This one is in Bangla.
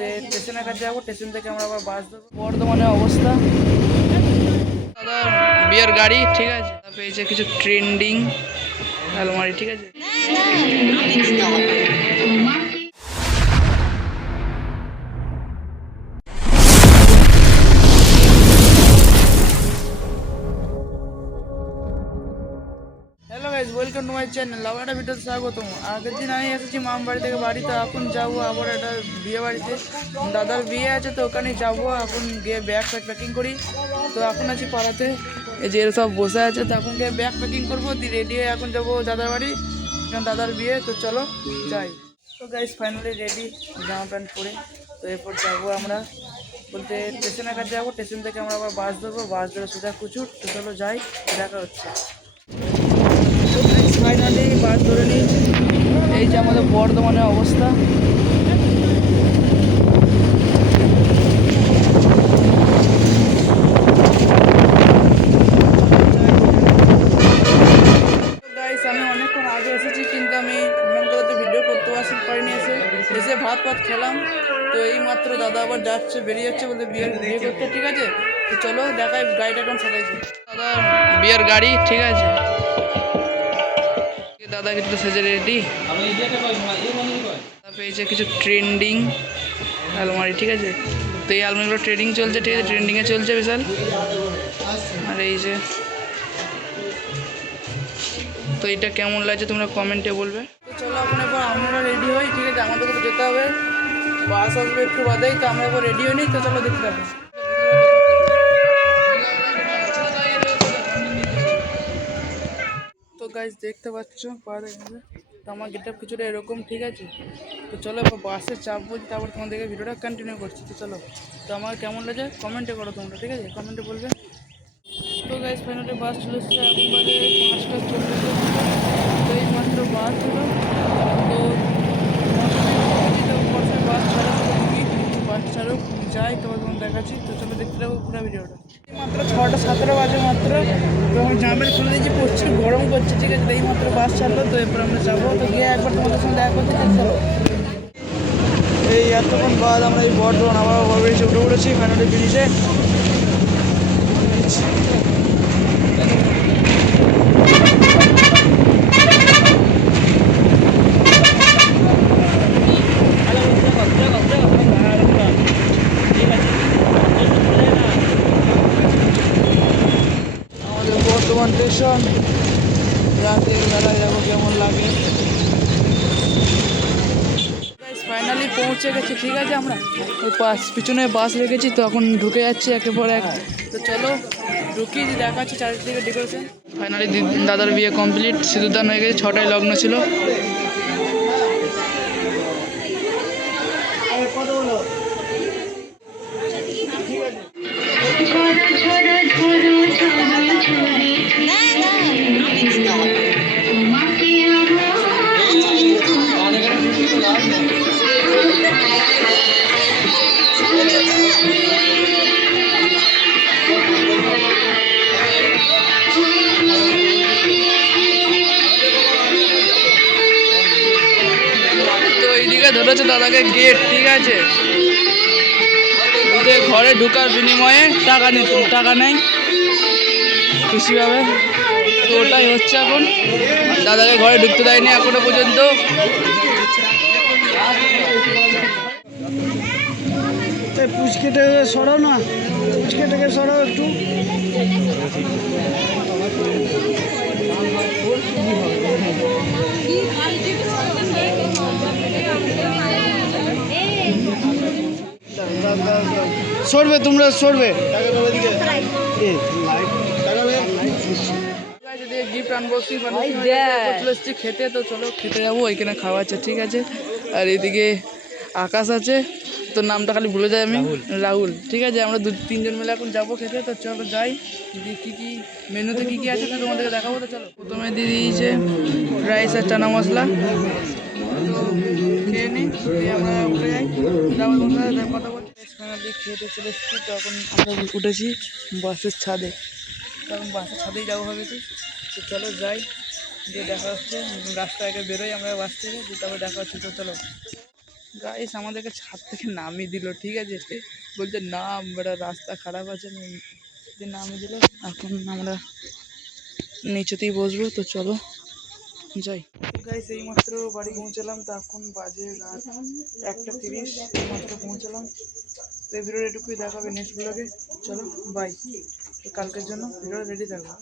বলতে স্টেশনের কাছে যাবো, স্টেশন থেকে আমরা আবার বাস ধরবো। বর্ধমানের অবস্থা দাদা বিয়ের গাড়ি, ঠিক আছে, পেয়েছে কিছু ট্রেন্ডিং আলমারি, ঠিক আছে। Hello guys, welcome to my channel. আবার একটা ভিডিওতে স্বাগতম। আগের দিন আমি এসেছি মাম বাড়ি থেকে বাড়ি, তো এখন যাবো আবার একটা বিয়ে বাড়িতে। দাদার বিয়ে আছে, তো ওখানে যাবো। এখন গিয়ে ব্যাগ প্যাকিং করি। তো এখন আছি পাড়াতে, এই যে সব বসে আছে। তো এখন গিয়ে ব্যাগ প্যাকিং করবো, দিয়ে রেডি হয়ে এখন যাবো দাদার বাড়ি, কারণ দাদার বিয়ে। তো চলো যাই। তো গাইস ফাইনালি রেডি, জামা প্যান্ট পরে। তো এরপর যাবো আমরা বলতে স্টেশনের কাছে যাবো, স্টেশন থেকে আমরা আবার বাস ধরবো, বাস ধরে সোজা কুচুর। তো চলো যাই, দেখা হচ্ছে। ফাইনালি বাস ধরে নিয়েছি। এই যে আমাদের বর্ধমানের অবস্থা। গাইস আমি অনেকক্ষণ আগে এসেছি, কিন্তু আমি মেন কথাতে ভিডিও করতে পারিনি। এসে ভাত খেলাম। তো এই মাত্র দাদা আবার যাচ্ছে, বেরিয়ে যাচ্ছে বলতে বিয়ে করতে, ঠিক আছে। তো চলো দেখাই গাড়িটা কেমন সাজাইছি। দাদা বিয়ের গাড়ি, ঠিক আছে। দাদা কিন্তু সেজে রেডি। পেয়েছে কিছু ট্রেন্ডিং আলমারি, ঠিক আছে। তো এই আলমারিগুলো ট্রেডিং চলছে, ঠিক আছে, ট্রেন্ডিংয়ে চলছে বিশাল। আর এই যে, তো এটা কেমন লাগছে তোমরা কমেন্টে বলবে। তো চলো এখন এবার আমরা রেডি হই, ঠিক আছে। আমাদেরকে তো যেতে হবে, বাস আসবে একটু বাদেই। তো আমরা এবার রেডি হই নি, তো চলো দেখতে থাকো। তো গাইস দেখতে পাচ্ছ পাড়া, তো আমার গেটআপ কিছুটা এরকম, ঠিক আছে। তো চলো এবার বাসে চাপবো, তারপর তোমাদেরকে ভিডিওটা কন্টিনিউ করছি। তো চলো, তো আমার কেমন লাগে কমেন্টে করো তোমরা, ঠিক আছে, কমেন্টে বলবে। তো গাইস ফাইনালি বাস চলে এসেছে, এখন বাজে 5:40। তো এই মাত্র বাস হলো। তো বাস ছাড়া বাস ছাড়ুক যাই, তো তখন দেখাচ্ছি। তো চলো দেখতে থাকবো পুরো ভিডিওটা। মাত্র 6:17 বাজে মাত্র। তো আমি জামা খুলে দিয়েছি, প্রচুর গরম করছে, ঠিক আছে। এই মাত্র বাস ছাড়লো, তো এরপর আমরা যাবো। তো গিয়ে একবার তোমাদের সঙ্গে দেখা করতে চলো। এই এতক্ষণ বাদ আমরা এই বর্ধমান আবার ওভারব্রিজে উঠে পড়েছি, ফাইনালি ব্রিজে। আমাদের বর্ধমান স্টেশন, রাতের বেলায় দেখো কেমন লাগে। ফাইনালি পৌঁছে গেছি, ঠিক আছে। আমরা ওই পিছনে বাস রেখেছি, তো এখন ঢুকে যাচ্ছি একের পর এক। তো চলো ঢুকি, দেখাচ্ছি চারিদিকে ডেকোরেশন। ফাইনালি দাদার বিয়ে কমপ্লিট, সিঁদুরদান হয়ে গেছে, 6টায় লগ্ন ছিল। তো এইদিকে ধরেছে দাদাকে গেট, ঠিক আছে। ঘরে ঢোকার বিনিময়ে টাকা নেই, খুশি হবে। তো ওটাই হচ্ছে এখন, দাদাকে ঘরে ঢুকতে দেয়নি এখনো পর্যন্ত। পুচকেটে সরাও না, পুচকেটাকে সরাও একটু। সরবে, তোমরা সরবে। গিফট আনবক্সিং চলে এসেছি খেতে। তো চলো খেতে যাবো, ওইখানে খাওয়া আছে, ঠিক আছে। আর এদিকে আকাশ আছে, তো নামটা খালি ভুলে যাই আমি, রাহুল, ঠিক আছে। আমরা 2-3 জন মিলে এখন যাবো খেতে। তো চলো যাই, যদি কী কী মেনুতে কী কী আছে তো তোমাদেরকে দেখাবো। তো চলো, প্রথমে দিয়ে দিয়েছে রাইস আর চানা মশলা। তো খেয়ে নিই, দিয়ে আমরা উঠে যাই, যাবো তোমাদের সাথে কথা বলছি। ফাইনালি খেতে চলে এসেছি। তো এখন আমরা উঠেছি বাসের ছাদে, কারণ বাসের ছাদেই যাবো ভেবেছি। তো চলো যাই, দিয়ে দেখা হচ্ছে। রাস্তায় আগে বেরোই আমরা বাস থেকে, তারপর দেখা হচ্ছে। তো চলো। গাইস আমাদেরকে ছাদ থেকে নামিয়ে দিল, ঠিক আছে, বলছে নাম বেটা রাস্তা খারাপ আছে, নামিয়ে দিল। এখন আমরা নিচেতেই বসবো, তো চলো যাই। গাইস এইমাত্র বাড়ি পৌঁছালাম, তো এখন বাজে রাত 1:30, এইমাত্র পৌঁছালাম। তো এই ভিডিওটা এটুকুই, দেখাবে নেক্সট ব্লগে। চলো বাই, কালকের জন্য ভিডিও রেডি থাকবে।